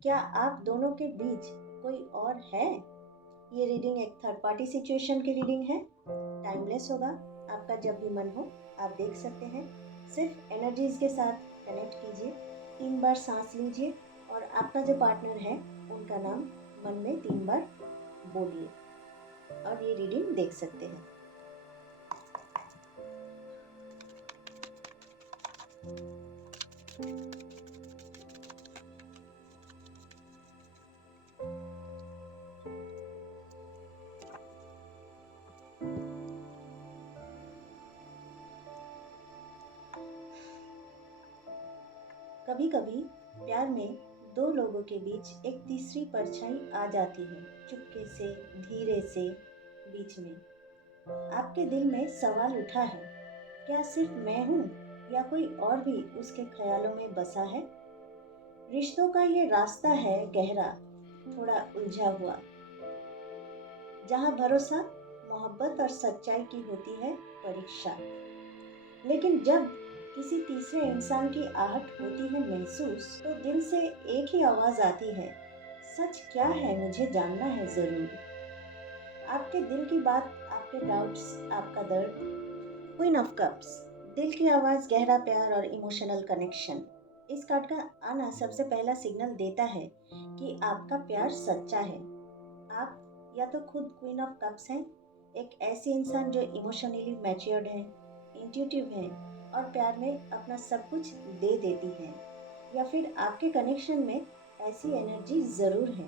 क्या आप दोनों के बीच कोई और है? ये रीडिंग एक थर्ड पार्टी सिचुएशन की रीडिंग है। टाइमलेस होगा, आपका जब भी मन हो आप देख सकते हैं। सिर्फ एनर्जीज के साथ कनेक्ट कीजिए, 3 बार सांस लीजिए और आपका जो पार्टनर है उनका नाम मन में 3 बार बोलिए और ये रीडिंग देख सकते हैं। कभी कभी प्यार में दो लोगों के बीच एक तीसरी परछाई आ जाती है, चुपके से, धीरे से, बीच में। आपके दिल में सवाल उठा है, क्या सिर्फ मैं हूँ या कोई और भी उसके ख्यालों में बसा है? रिश्तों का ये रास्ता है गहरा, थोड़ा उलझा हुआ, जहाँ भरोसा, मोहब्बत और सच्चाई की होती है परीक्षा। लेकिन जब किसी तीसरे इंसान की आहट होती है महसूस, तो दिल से एक ही आवाज आती है, सच क्या है मुझे जानना है जरूर। आपके दिल की बात, आपके डाउट्स, आपका दर्द। क्वीन ऑफ कप्स, दिल की आवाज, गहरा प्यार और इमोशनल कनेक्शन। इस कार्ड का आना सबसे पहला सिग्नल देता है कि आपका प्यार सच्चा है। आप या तो खुद क्वीन ऑफ कप्स हैं, एक ऐसी इंसान जो इमोशनली मैच्योर्ड है, इंट्यूटिव है और प्यार में अपना सब कुछ दे देती है, या फिर आपके कनेक्शन में ऐसी एनर्जी जरूर है।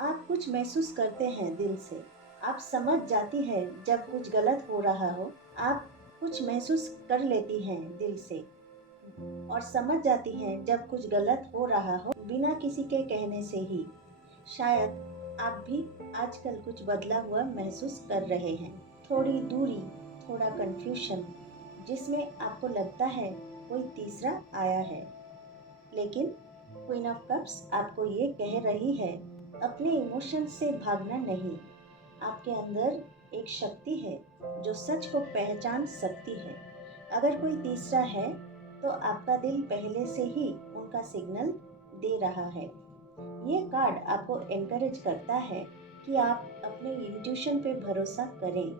आप कुछ महसूस करते हैं दिल से, आप समझ जाती है जब कुछ गलत हो रहा हो, आप कुछ महसूस कर लेती हैं दिल से और समझ जाती हैं जब कुछ गलत हो रहा हो, बिना किसी के कहने से ही। शायद आप भी आजकल कुछ बदला हुआ महसूस कर रहे हैं, थोड़ी दूरी, थोड़ा कंफ्यूजन, जिसमें आपको लगता है कोई तीसरा आया है। लेकिन क्वीन ऑफ कप्स आपको ये कह रही है, अपने इमोशन से भागना नहीं। आपके अंदर एक शक्ति है जो सच को पहचान सकती है। अगर कोई तीसरा है तो आपका दिल पहले से ही उनका सिग्नल दे रहा है। ये कार्ड आपको एनकरेज करता है कि आप अपने इंट्यूशन पे भरोसा करें।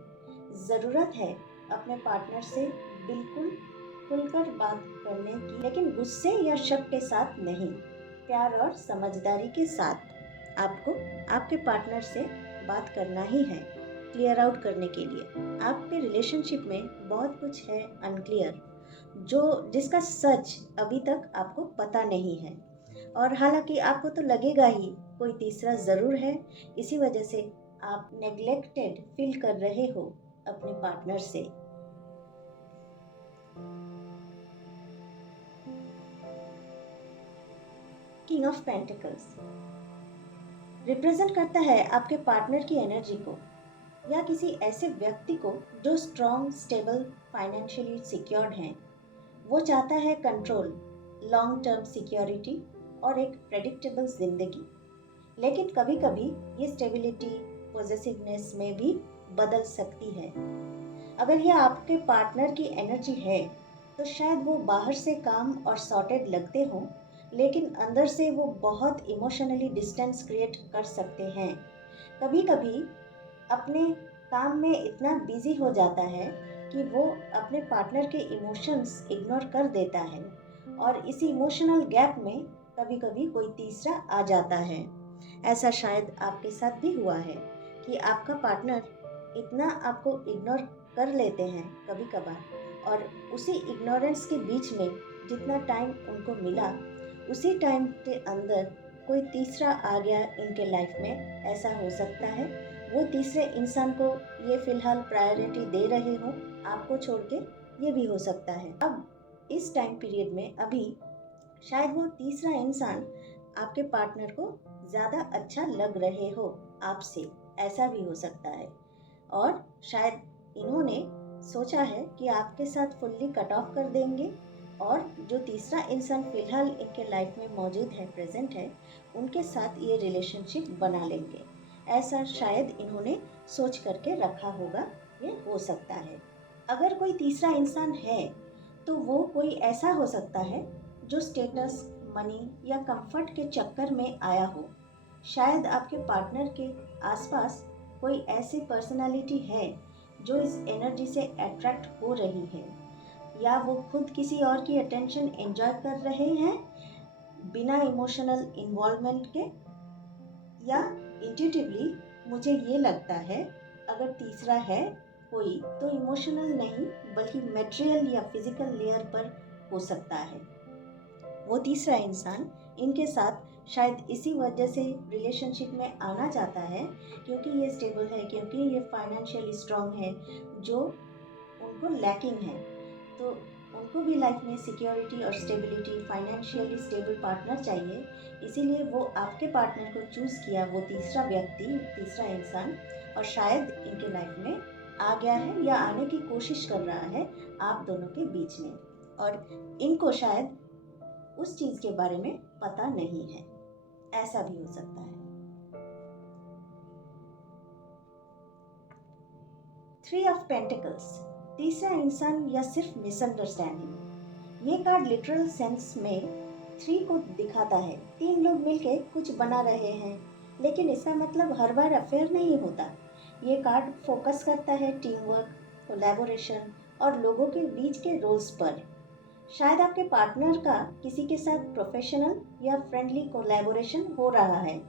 ज़रूरत है अपने पार्टनर से बिल्कुल खुलकर बात करने की, लेकिन गुस्से या शक के साथ नहीं, प्यार और समझदारी के साथ। आपको आपके पार्टनर से बात करना ही है, क्लियर आउट करने के लिए। आपके रिलेशनशिप में बहुत कुछ है अनक्लियर, जिसका सच अभी तक आपको पता नहीं है। और हालांकि आपको तो लगेगा ही कोई तीसरा ज़रूर है, इसी वजह से आप नेग्लेक्टेड फील कर रहे हो अपने पार्टनर से। किंग ऑफ पेंटिकल्स रिप्रेजेंट करता है आपके पार्टनर की एनर्जी को, या किसी ऐसे व्यक्ति को जो स्ट्रॉन्ग, स्टेबल, फाइनेंशियली सिक्योर्ड हैं। वो चाहता है कंट्रोल, लॉन्ग टर्म सिक्योरिटी और एक प्रेडिक्टेबल जिंदगी। लेकिन कभी कभी ये स्टेबिलिटी पॉजिटिवनेस में भी बदल सकती है। अगर ये आपके पार्टनर की एनर्जी है तो शायद वो बाहर से काम और सॉर्टेड लगते हों, लेकिन अंदर से वो बहुत इमोशनली डिस्टेंस क्रिएट कर सकते हैं। कभी कभी अपने काम में इतना बिजी हो जाता है कि वो अपने पार्टनर के इमोशंस इग्नोर कर देता है, और इसी इमोशनल गैप में कभी कभी कोई तीसरा आ जाता है। ऐसा शायद आपके साथ भी हुआ है कि आपका पार्टनर इतना आपको इग्नोर कर लेते हैं कभी कभार, और उसी इग्नोरेंस के बीच में जितना टाइम उनको मिला, उसी टाइम के अंदर कोई तीसरा आ गया इनके लाइफ में। ऐसा हो सकता है वो तीसरे इंसान को ये फिलहाल प्रायोरिटी दे रहे हो, आपको छोड़ के। ये भी हो सकता है अब इस टाइम पीरियड में अभी शायद वो तीसरा इंसान आपके पार्टनर को ज़्यादा अच्छा लग रहे हो आपसे, ऐसा भी हो सकता है। और शायद इन्होंने सोचा है कि आपके साथ फुल्ली कट ऑफ कर देंगे, और जो तीसरा इंसान फिलहाल इनके लाइफ में मौजूद है, प्रेजेंट है, उनके साथ ये रिलेशनशिप बना लेंगे। ऐसा शायद इन्होंने सोच करके रखा होगा, ये हो सकता है। अगर कोई तीसरा इंसान है तो वो कोई ऐसा हो सकता है जो स्टेटस, मनी या कंफर्ट के चक्कर में आया हो। शायद आपके पार्टनर के आसपास कोई ऐसी पर्सनालिटी है जो इस एनर्जी से अट्रैक्ट हो रही है, या वो खुद किसी और की अटेंशन एंजॉय कर रहे हैं बिना इमोशनल इन्वॉल्वमेंट के। या इंट्यूटिवली मुझे ये लगता है अगर तीसरा है कोई तो इमोशनल नहीं बल्कि मटेरियल या फिजिकल लेयर पर हो सकता है। वो तीसरा इंसान इनके साथ शायद इसी वजह से रिलेशनशिप में आना चाहता है क्योंकि ये स्टेबल है, क्योंकि ये फाइनेंशियली स्ट्रांग है, जो उनको लैकिंग है। तो उनको भी लाइफ में सिक्योरिटी और स्टेबिलिटी, फाइनेंशियली स्टेबल पार्टनर चाहिए। इसीलिए वो आपके पार्टनर को चूज़ किया, वो तीसरा व्यक्ति, तीसरा इंसान, और शायद इनके लाइफ में आ गया है या आने की कोशिश कर रहा है आप दोनों के बीच में, और इनको शायद उस चीज़ के बारे में पता नहीं है। ऐसा भी हो सकता है। 3 ऑफ पेंटिकल्स, तीसरा इंसान या सिर्फ मिसअंडरस्टैंडिंग। ये कार्ड लिटरल सेंस में 3 को दिखाता है। 3 लोग मिलके कुछ बना रहे हैं, लेकिन इसका मतलब हर बार अफेयर नहीं होता। ये कार्ड फोकस करता है टीम वर्क, कोलैबोरेशन और लोगों के बीच के रोल्स पर। शायद आपके पार्टनर का किसी के साथ प्रोफेशनल या फ्रेंडली कोलैबोरेशन हो रहा है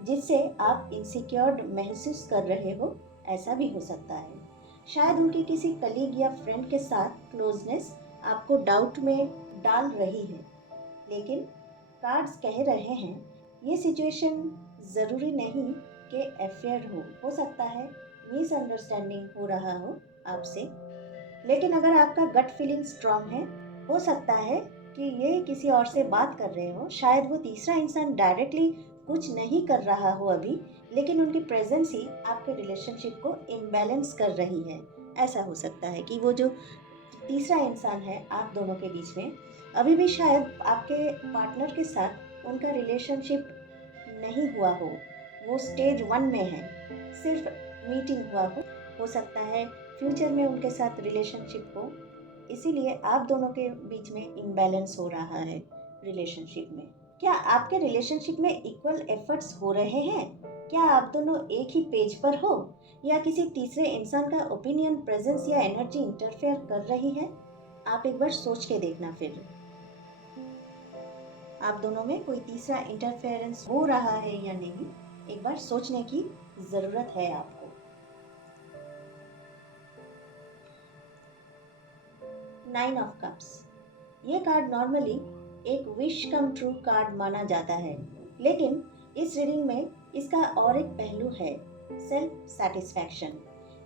जिससे आप इनसिक्योर्ड महसूस कर रहे हो, ऐसा भी हो सकता है। शायद उनकी किसी कलीग या फ्रेंड के साथ क्लोजनेस आपको डाउट में डाल रही है, लेकिन कार्ड्स कह रहे हैं ये सिचुएशन ज़रूरी नहीं कि अफेयर हो सकता है मिसअंडरस्टैंडिंग हो रहा हो आपसे। लेकिन अगर आपका गट फीलिंग स्ट्रांग है, हो सकता है कि ये किसी और से बात कर रहे हो। शायद वो तीसरा इंसान डायरेक्टली कुछ नहीं कर रहा हो अभी, लेकिन उनकी प्रेजेंस ही आपके रिलेशनशिप को इम्बैलेंस कर रही है। ऐसा हो सकता है कि वो जो तीसरा इंसान है आप दोनों के बीच में, अभी भी शायद आपके पार्टनर के साथ उनका रिलेशनशिप नहीं हुआ हो, वो स्टेज 1 में है, सिर्फ मीटिंग हुआ हो सकता है फ्यूचर में उनके साथ रिलेशनशिप हो। इसीलिए आप दोनों के बीच में इम्बैलेंस हो रहा है रिलेशनशिप में। क्या आपके रिलेशनशिप में इक्वल एफर्ट्स हो रहे हैं? क्या आप दोनों एक ही पेज पर हो, या किसी तीसरे इंसान का ओपिनियन, प्रेजेंस या एनर्जी इंटरफेयर कर रही है? आप एक बार सोच के देखना। फिर आप दोनों में कोई तीसरा इंटरफेरेंस हो रहा है या नहीं, एक बार सोचने की ज़रूरत है आपको। 9 ऑफ कप्स, ये कार्ड नॉर्मली एक विश कम ट्रू कार्ड माना जाता है, लेकिन इस रीडिंग में इसका और एक पहलू है, सेल्फ सेटिस्फैक्शन।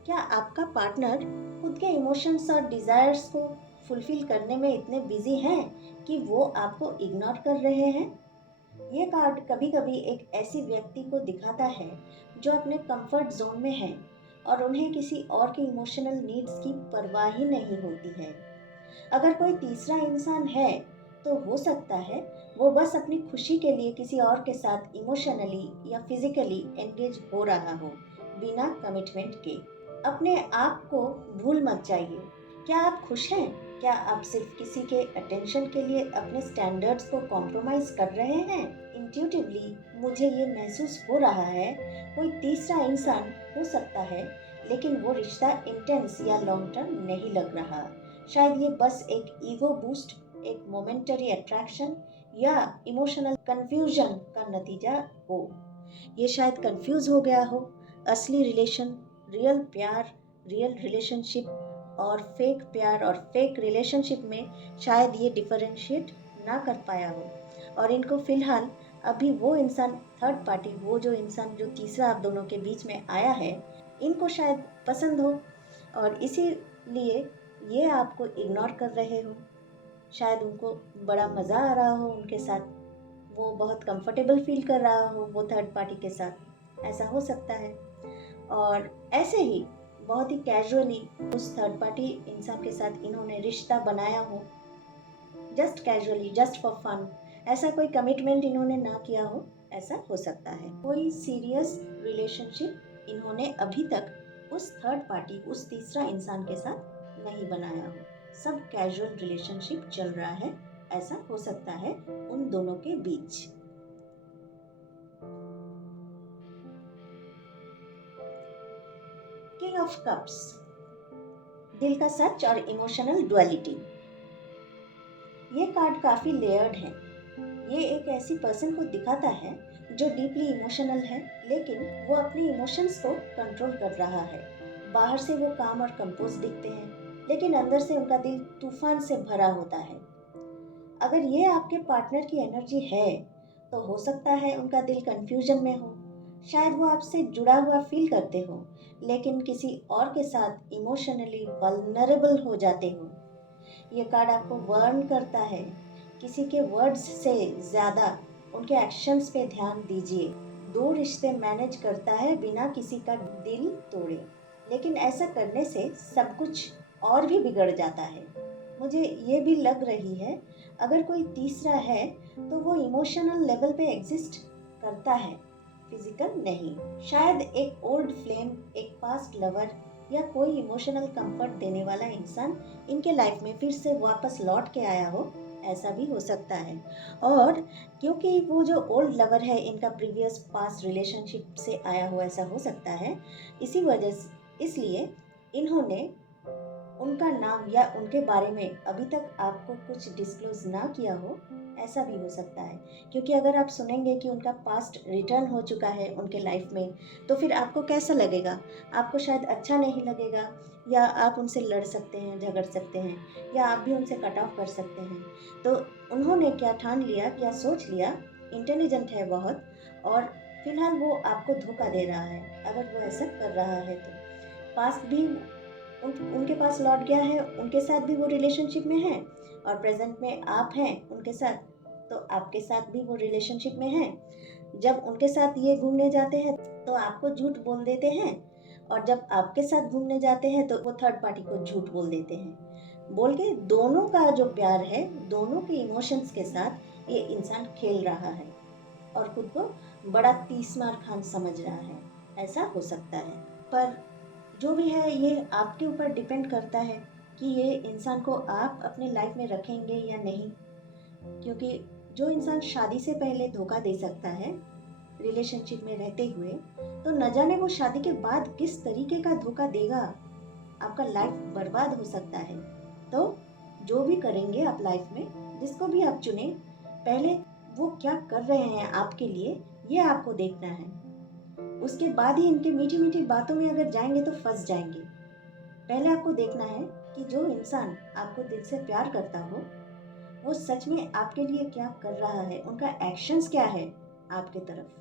क्या आपका पार्टनर खुद के इमोशंस और डिज़ायर्स को फुलफिल करने में इतने बिजी हैं कि वो आपको इग्नोर कर रहे हैं? ये कार्ड कभी कभी एक ऐसी व्यक्ति को दिखाता है जो अपने कंफर्ट जोन में है और उन्हें किसी और के इमोशनल नीड्स की परवाह ही नहीं होती है। अगर कोई तीसरा इंसान है तो हो सकता है वो बस अपनी खुशी के लिए किसी और के साथ इमोशनली या फिजिकली एंगेज हो रहा हो बिना कमिटमेंट के। अपने आप को भूल मत जाइए। क्या आप खुश हैं? क्या आप सिर्फ किसी के अटेंशन के लिए अपने स्टैंडर्ड्स को कॉम्प्रोमाइज कर रहे हैं? इंट्यूटिवली मुझे ये महसूस हो रहा है कोई तीसरा इंसान हो सकता है, लेकिन वो रिश्ता इंटेंस या लॉन्ग टर्म नहीं लग रहा। शायद ये बस एक ईगो बूस्ट, एक मोमेंटरी अट्रैक्शन या इमोशनल कंफ्यूजन का नतीजा हो। ये शायद कंफ्यूज हो गया हो असली रिलेशन, रियल प्यार, रियल रिलेशनशिप और फेक प्यार और फेक रिलेशनशिप में शायद ये डिफरेंशिएट ना कर पाया हो, और इनको फिलहाल अभी वो इंसान, थर्ड पार्टी, वो जो इंसान जो तीसरा आप दोनों के बीच में आया है, इनको शायद पसंद हो और इसीलिए ये आपको इग्नोर कर रहे हो। शायद उनको बड़ा मज़ा आ रहा हो उनके साथ, वो बहुत कंफर्टेबल फील कर रहा हो वो थर्ड पार्टी के साथ, ऐसा हो सकता है। और ऐसे ही बहुत ही कैजुअली उस थर्ड पार्टी इंसान के साथ इन्होंने रिश्ता बनाया हो, just casually, just for fun, ऐसा कोई कमिटमेंट इन्होंने ना किया हो, ऐसा हो सकता है। कोई सीरियस रिलेशनशिप इन्होंने अभी तक उस थर्ड पार्टी, उस तीसरा इंसान के साथ नहीं बनाया हो, सब कैजुअल रिलेशनशिप चल रहा है, ऐसा हो सकता है उन दोनों के बीच। किंग ऑफ कप्स, दिल का सच और इमोशनल डुअलिटी। ये कार्ड काफी लेयर्ड है। ये एक ऐसी पर्सन को दिखाता है जो डीपली इमोशनल है, लेकिन वो अपने इमोशंस को कंट्रोल कर रहा है। बाहर से वो काम और कंपोज दिखते हैं, लेकिन अंदर से उनका दिल तूफान से भरा होता है। अगर ये आपके पार्टनर की एनर्जी है, तो हो सकता है उनका दिल कंफ्यूजन में हो। शायद वो आपसे जुड़ा हुआ फील करते हो, लेकिन किसी और के साथ इमोशनली वल्नरेबल हो जाते हो। ये कार्ड आपको वार्न करता है, किसी के वर्ड्स से ज़्यादा उनके एक्शंस पे ध्यान दीजिए। दो रिश्ते मैनेज करता है बिना किसी का दिल तोड़े, लेकिन ऐसा करने से सब कुछ और भी बिगड़ जाता है। मुझे ये भी लग रही है, अगर कोई तीसरा है तो वो इमोशनल लेवल पे एग्जिस्ट करता है, फिजिकल नहीं। शायद एक ओल्ड फ्लेम, एक पास्ट लवर या कोई इमोशनल कंफर्ट देने वाला इंसान इनके लाइफ में फिर से वापस लौट के आया हो, ऐसा भी हो सकता है। और क्योंकि वो जो ओल्ड लवर है इनका प्रीवियस पास्ट रिलेशनशिप से आया हो, ऐसा हो सकता है, इसी वजह से इसलिए इन्होंने उनका नाम या उनके बारे में अभी तक आपको कुछ डिस्क्लोज ना किया हो, ऐसा भी हो सकता है। क्योंकि अगर आप सुनेंगे कि उनका पास्ट रिटर्न हो चुका है उनके लाइफ में, तो फिर आपको कैसा लगेगा? आपको शायद अच्छा नहीं लगेगा, या आप उनसे लड़ सकते हैं, झगड़ सकते हैं, या आप भी उनसे कट ऑफ कर सकते हैं। तो उन्होंने क्या ठान लिया, क्या सोच लिया, इंटेलिजेंट है बहुत, और फिलहाल वो आपको धोखा दे रहा है। अगर वो ऐसा कर रहा है तो पास्ट भी उनके पास लौट गया है, उनके साथ भी वो रिलेशनशिप में है, और प्रेजेंट में आप हैं उनके साथ, तो आपके साथ भी वो रिलेशनशिप में है। जब उनके साथ ये घूमने जाते हैं तो आपको झूठ बोल देते हैं, और जब आपके साथ घूमने जाते हैं तो वो थर्ड पार्टी को झूठ बोल देते हैं। बोल के दोनों का जो प्यार है, दोनों के इमोशंस के साथ ये इंसान खेल रहा है और खुद को बड़ा तीसमार खान समझ रहा है। ऐसा हो सकता है, पर जो भी है ये आपके ऊपर डिपेंड करता है कि ये इंसान को आप अपने लाइफ में रखेंगे या नहीं। क्योंकि जो इंसान शादी से पहले धोखा दे सकता है रिलेशनशिप में रहते हुए, तो न जाने वो शादी के बाद किस तरीके का धोखा देगा। आपका लाइफ बर्बाद हो सकता है। तो जो भी करेंगे आप लाइफ में, जिसको भी आप चुने, पहले वो क्या कर रहे हैं आपके लिए, ये आपको देखना है। उसके बाद ही इनके मीठी मीठी बातों में अगर जाएंगे तो फंस जाएंगे। पहले आपको देखना है कि जो इंसान आपको दिल से प्यार करता हो, वो सच में आपके लिए क्या कर रहा है, उनका एक्शंस क्या है आपके तरफ।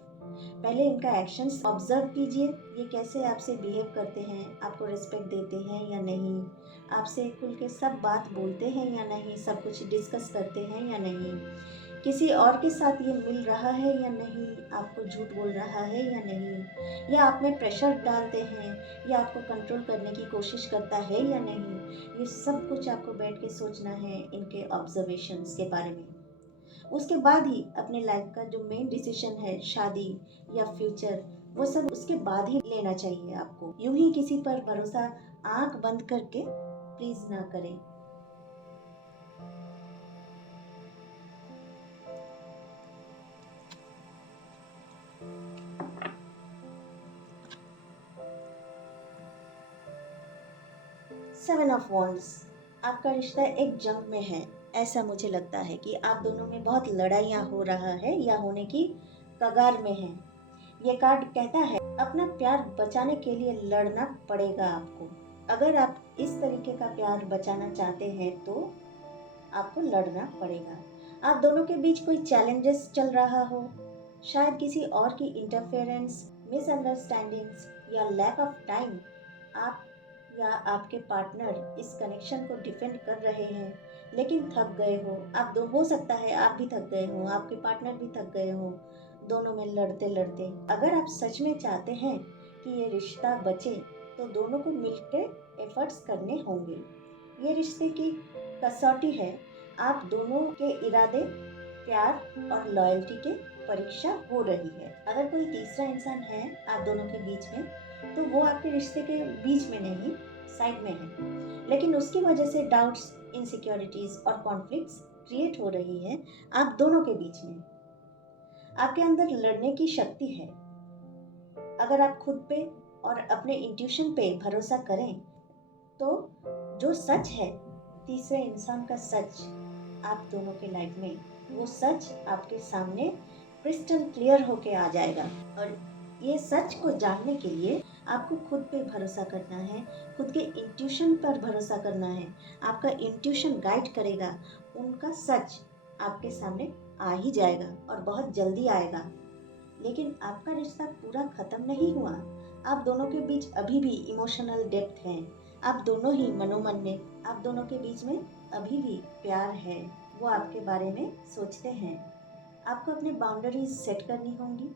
पहले इनका एक्शंस ऑब्जर्व कीजिए, ये कैसे आपसे बिहेव करते हैं, आपको रिस्पेक्ट देते हैं या नहीं, आपसे खुल के सब बात बोलते हैं या नहीं, सब कुछ डिस्कस करते हैं या नहीं, किसी और के साथ ये मिल रहा है या नहीं, आपको झूठ बोल रहा है या नहीं, या आप में प्रेशर डालते हैं, या आपको कंट्रोल करने की कोशिश करता है या नहीं। ये सब कुछ आपको बैठ के सोचना है इनके ऑब्जर्वेशंस के बारे में। उसके बाद ही अपने लाइफ का जो मेन डिसीजन है, शादी या फ्यूचर, वो सब उसके बाद ही लेना चाहिए आपको। यूं ही किसी पर भरोसा आंख बंद करके प्लीज ना करें। सेवन ऑफ वॉन्ड्स, आपका रिश्ता एक जंग में है। ऐसा मुझे लगता है कि आप दोनों में बहुत लड़ाइयाँ हो रहा है या होने की कगार में है। ये कार्ड कहता है अपना प्यार बचाने के लिए लड़ना पड़ेगा आपको। अगर आप इस तरीके का प्यार बचाना चाहते हैं तो आपको लड़ना पड़ेगा। आप दोनों के बीच कोई चैलेंजेस चल रहा हो, शायद किसी और की इंटरफेरेंस, मिसअंडरस्टैंडिंग्स या लैक ऑफ टाइम। आप या आपके पार्टनर इस कनेक्शन को डिफेंड कर रहे हैं, लेकिन थक गए हो। आप दो, हो सकता है आप भी थक गए हो, आपके पार्टनर भी थक गए हो, दोनों में लड़ते लड़ते। अगर आप सच में चाहते हैं कि ये रिश्ता बचे, तो दोनों को मिलकर एफर्ट्स करने होंगे। ये रिश्ते की कसौटी है, आप दोनों के इरादे, प्यार और लॉयल्टी के परीक्षा हो रही है। अगर कोई तीसरा इंसान है आप दोनों के बीच में, तो वो आपके रिश्ते के बीच में नहीं, साइड में है, लेकिन उसकी वजह से डाउट्स, इनसिक्योरिटीज और कॉन्फ्लिक्ट्स क्रिएट हो रही है आप दोनों के बीच में। आपके अंदर लड़ने की शक्ति है। अगर आप खुद पे और अपने इंट्यूशन पे भरोसा करें तो जो सच है, तीसरे इंसान का सच आप दोनों के लाइफ में, वो सच आपके सामने क्रिस्टल क्लियर होके आ जाएगा। और ये सच को जानने के लिए आपको खुद पे भरोसा करना है, खुद के इंट्यूशन पर भरोसा करना है। आपका इंट्यूशन गाइड करेगा, उनका सच आपके सामने आ ही जाएगा और बहुत जल्दी आएगा। लेकिन आपका रिश्ता पूरा खत्म नहीं हुआ। आप दोनों के बीच अभी भी इमोशनल डेप्थ है। आप दोनों ही मनोमन में, आप दोनों के बीच में अभी भी प्यार है। वो आपके बारे में सोचते हैं। आपको अपने बाउंड्रीज सेट करनी होंगी,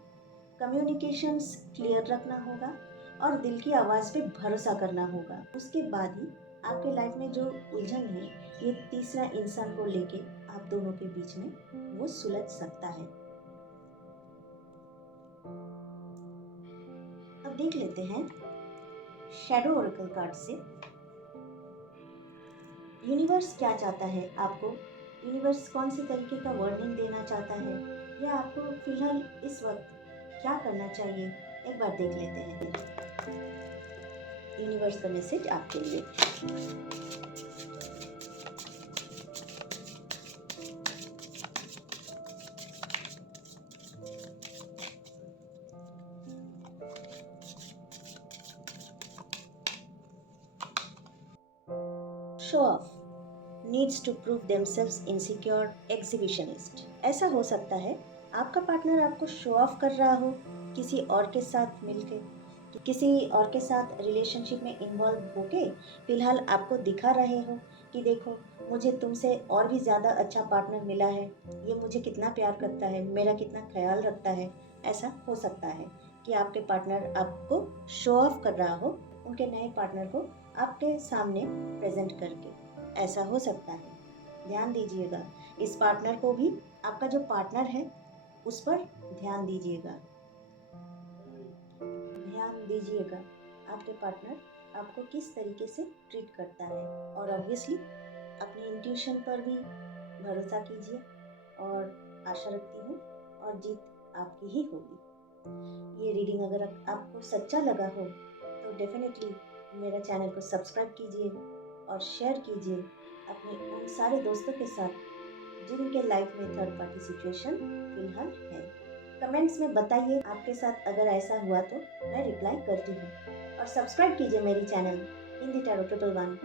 कम्युनिकेशंस क्लियर रखना होगा और दिल की आवाज़ पे भरोसा करना होगा। उसके बाद ही आपके लाइफ में जो उलझन है, ये तीसरा इंसान को लेके आप दोनों के बीच में वो सुलझ सकता है। अब देख लेते हैं शैडो ओरेकल कार्ड से यूनिवर्स क्या चाहता है आपको। यूनिवर्स कौन से तरीके का वार्निंग देना चाहता है, या आपको फिलहाल इस वक्त क्या करना चाहिए, एक बार देख लेते हैं यूनिवर्स का मैसेज आपके लिए। Show off needs to prove themselves insecure exhibitionist. ऐसा हो सकता है आपका पार्टनर आपको शो ऑफ कर रहा हो, किसी और के साथ मिलके, किसी और के साथ रिलेशनशिप में इन्वॉल्व होके फिलहाल आपको दिखा रहे हो कि देखो मुझे तुमसे और भी ज़्यादा अच्छा पार्टनर मिला है, ये मुझे कितना प्यार करता है, मेरा कितना ख्याल रखता है। ऐसा हो सकता है कि आपके पार्टनर आपको शो ऑफ कर रहा हो, उनके नए पार्टनर को आपके सामने प्रेजेंट करके। ऐसा हो सकता है। ध्यान दीजिएगा, इस पार्टनर को भी, आपका जो पार्टनर है उस पर ध्यान दीजिएगा। ध्यान दीजिएगा आपके पार्टनर आपको किस तरीके से ट्रीट करता है। और ऑब्वियसली अपने इंट्यूशन पर भी भरोसा कीजिए और आशा रखती हूँ और जीत आपकी ही होगी। ये रीडिंग अगर आपको सच्चा लगा हो तो डेफिनेटली मेरा चैनल को सब्सक्राइब कीजिए और शेयर कीजिए अपने उन सारे दोस्तों के साथ जिनके लाइफ में थर्ड पार्टी सिचुएशन फिलहाल है। कमेंट्स में बताइए आपके साथ अगर ऐसा हुआ तो मैं रिप्लाई करती हूँ। और सब्सक्राइब कीजिए मेरी चैनल हिंदी टैरो 111